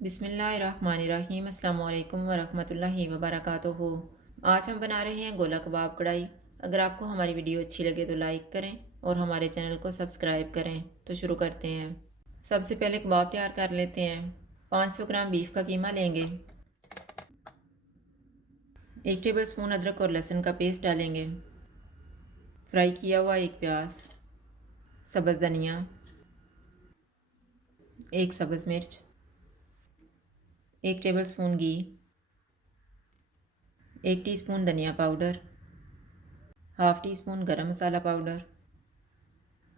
बिस्मिल्लाहिर्रहमानिर्रहीम अस्सलाम वालेकुम वरहमतुल्लाहि वबरकातुहू। आज हम बना रहे हैं गोला कबाब कढ़ाई। अगर आपको हमारी वीडियो अच्छी लगे तो लाइक करें और हमारे चैनल को सब्सक्राइब करें। तो शुरू करते हैं। सबसे पहले कबाब तैयार कर लेते हैं। 500 ग्राम बीफ का कीमा लेंगे। 1 टेबल स्पून अदरक और लहसुन का पेस्ट डालेंगे। फ्राई किया हुआ एक प्याज, सब्ज़ धनिया, एक सब्ज़ मिर्च, 1 टेबल स्पून घी, 1 टीस्पून धनिया पाउडर, हाफ़ टी स्पून गरम मसाला पाउडर,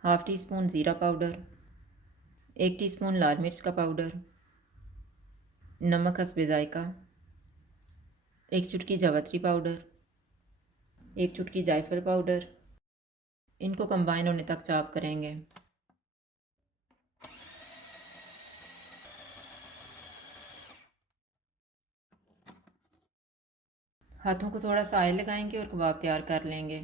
हाफ़ टी स्पून ज़ीरा पाउडर, 1 टीस्पून लाल मिर्च का पाउडर, नमक हस्बे ज़ायका, 1 चुटकी जावित्री पाउडर, 1 चुटकी जायफल पाउडर। इनको कंबाइन होने तक चॉप करेंगे। हाथों को थोड़ा सा ऑयल लगाएंगे और कबाब तैयार कर लेंगे।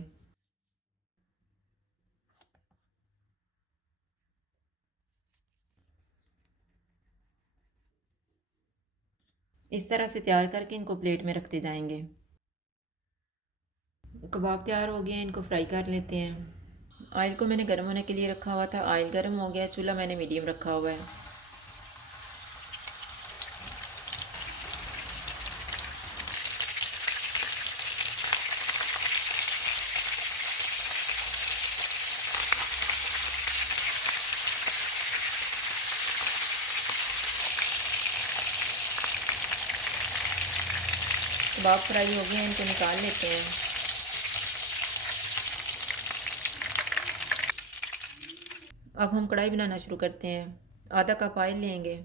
इस तरह से तैयार करके इनको प्लेट में रखते जाएंगे। कबाब तैयार हो गए हैं, इनको फ्राई कर लेते हैं। ऑयल को मैंने गर्म होने के लिए रखा हुआ था। ऑयल गर्म हो गया, चूल्हा मैंने मीडियम रखा हुआ है। कबाब फ्राई हो गए हैं, इनको निकाल लेते हैं। अब हम कढ़ाई बनाना शुरू करते हैं। आधा कप ऑयल लेंगे।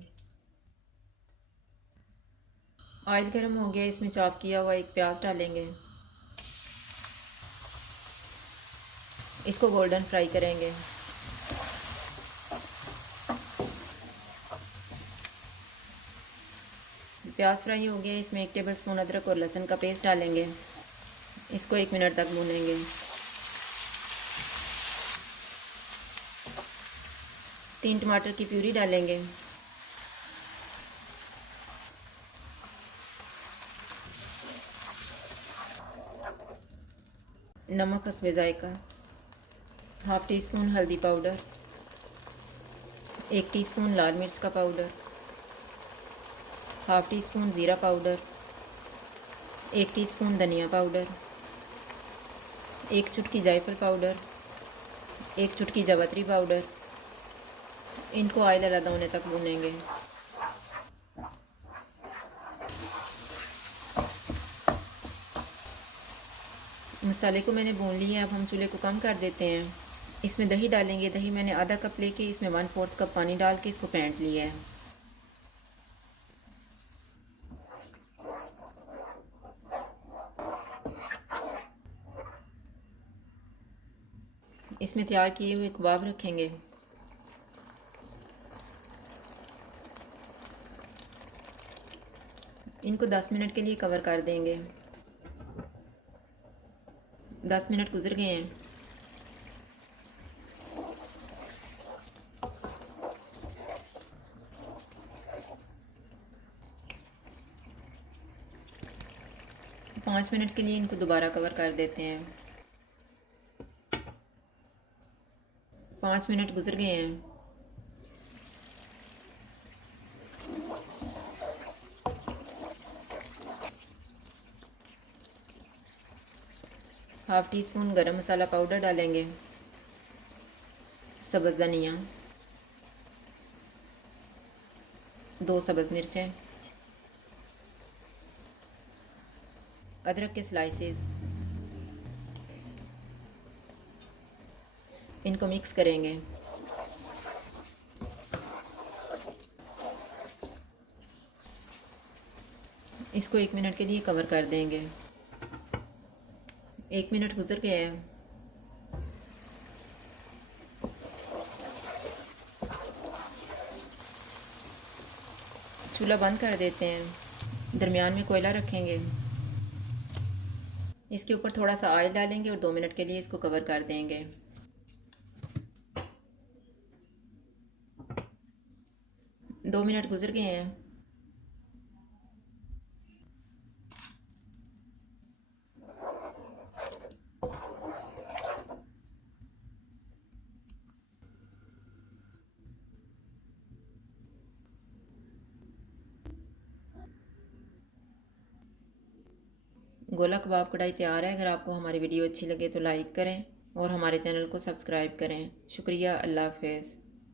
ऑयल गर्म हो गया, इसमें चॉप किया हुआ एक प्याज डालेंगे। इसको गोल्डन फ्राई करेंगे। प्याज फ्राई हो गया, इसमें 1 टेबल स्पून अदरक और लहसुन का पेस्ट डालेंगे। इसको 1 मिनट तक भूनेंगे। तीन टमाटर की प्यूरी डालेंगे। नमक हस्बे ज़ायका, हाफ़ टी स्पून हल्दी पाउडर, 1 टीस्पून लाल मिर्च का पाउडर, हाफ़ टी स्पून ज़ीरा पाउडर, 1 टीस्पून धनिया पाउडर, 1 चुटकी जायफल पाउडर, 1 चुटकी जावित्री पाउडर। इनको ऑयल अलग होने तक भूनेंगे। मसाले को मैंने भून लिया है। अब हम चूल्हे को कम कर देते हैं। इसमें दही डालेंगे। दही मैंने आधा कप लेके इसमें 1/4 कप पानी डाल के इसको फेंट लिया है। इसमें तैयार किए हुए कबाब रखेंगे। इनको 10 मिनट के लिए कवर कर देंगे। 10 मिनट गुजर गए हैं। पाँच मिनट के लिए इनको दोबारा कवर कर देते हैं। 5 मिनट गुजर गए हैं। हाफ़ टी स्पून गरम मसाला पाउडर डालेंगे। सब्ज़ धनिया, 2 सब्ज़ मिर्चें, अदरक के स्लाइसेस। इनको मिक्स करेंगे। इसको 1 मिनट के लिए कवर कर देंगे। 1 मिनट गुजर गया है। चूल्हा बंद कर देते हैं। दरमियान में कोयला रखेंगे। इसके ऊपर थोड़ा सा ऑयल डालेंगे और 2 मिनट के लिए इसको कवर कर देंगे। 2 मिनट गुजर गए हैं। गोला कबाब कढ़ाई तैयार है। अगर आपको हमारी वीडियो अच्छी लगे तो लाइक करें और हमारे चैनल को सब्सक्राइब करें। शुक्रिया। अल्लाह हाफ़िज़।